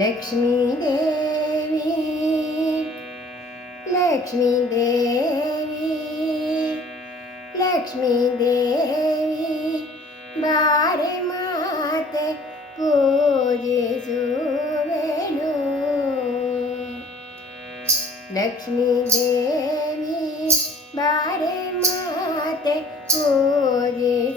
लक्ष्मी देवी लक्ष्मी देवी लक्ष्मीदेवी लक्ष्मीदेवी बारे माते लक्ष्मी देवी बारे मात पूजि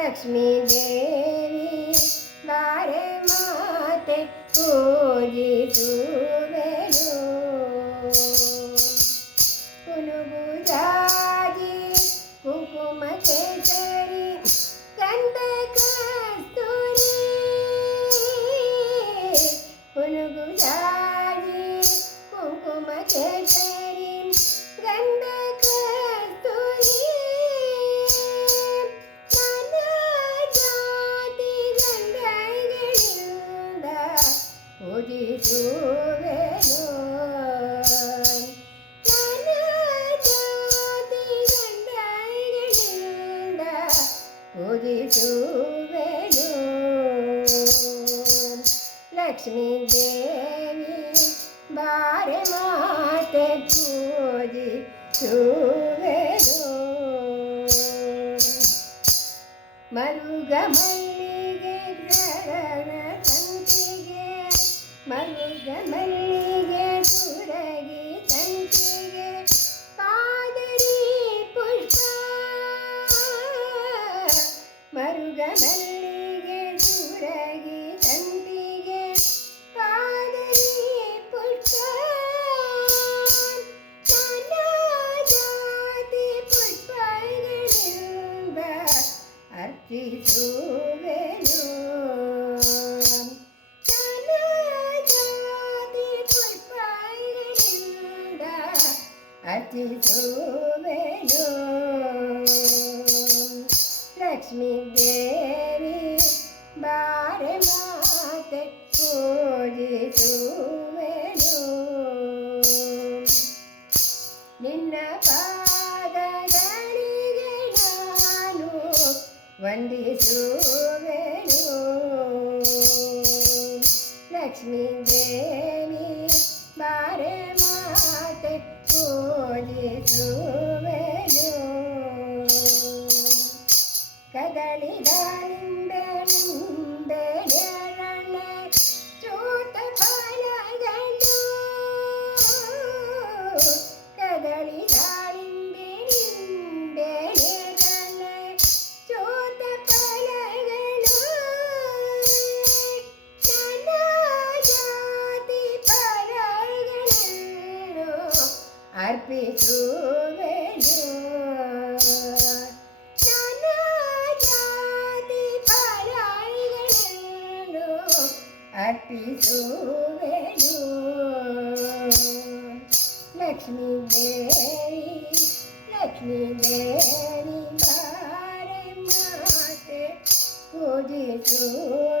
लक्ष्मी देवी बारे माते पूजी सुवेलो कुनुबुजाजी कुकुम चरी कंदे ലക്ഷ്മിദേവി ഭാരമാതെ പൂജിച്ചു മരുക മല്ലികെ ഗരണ തന്തികെ മരുക മല്ലികെ തുരകി തന്തികെ പാദരി പുഷ്പ മരുക മല്ലി ಅರ್ಪಿಸುವೆನು ಲಕ್ಷ್ಮೀ ದೇವಿ ಬಾರೆ ಮಾತೆ ಪೂಜಿಸುವೆನು ನಿನ್ನ ಪಾದಗಳಿಗೆ ನಾನು ವಂದಿಸುವೆನು ಲಕ್ಷ್ಮೀ ದೇವಿ അർപ്പിച്ചുവനു നാനാജാതി പരാളികളുണ്ടോ അർപ്പിച്ചുവനു ലക്ഷ്മി ദേവി ലക്ഷ്മി ദേവി ഭാരമാതെ പൂജിച്ചുവനു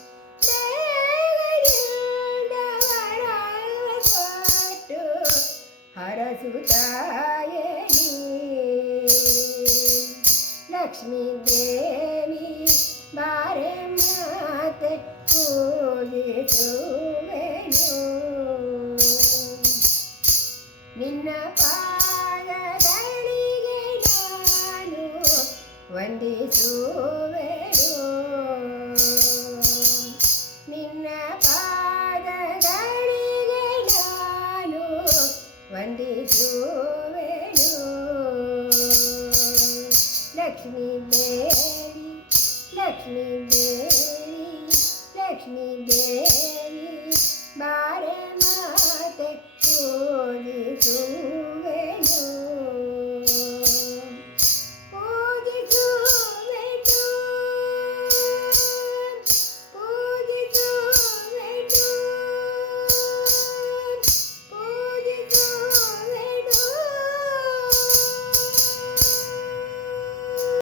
ಹರಸುತ್ತಾಯಲಿ ಲಕ್ಷ್ಮೀ ದೇವಿ ಬಾರೆ ಮಾತೆ ಪೂಜಿಸುವೆನು Lakshmi Devi, Lakshmi Devi, Lakshmi Devi, Bare Mate, Suri Suvenu.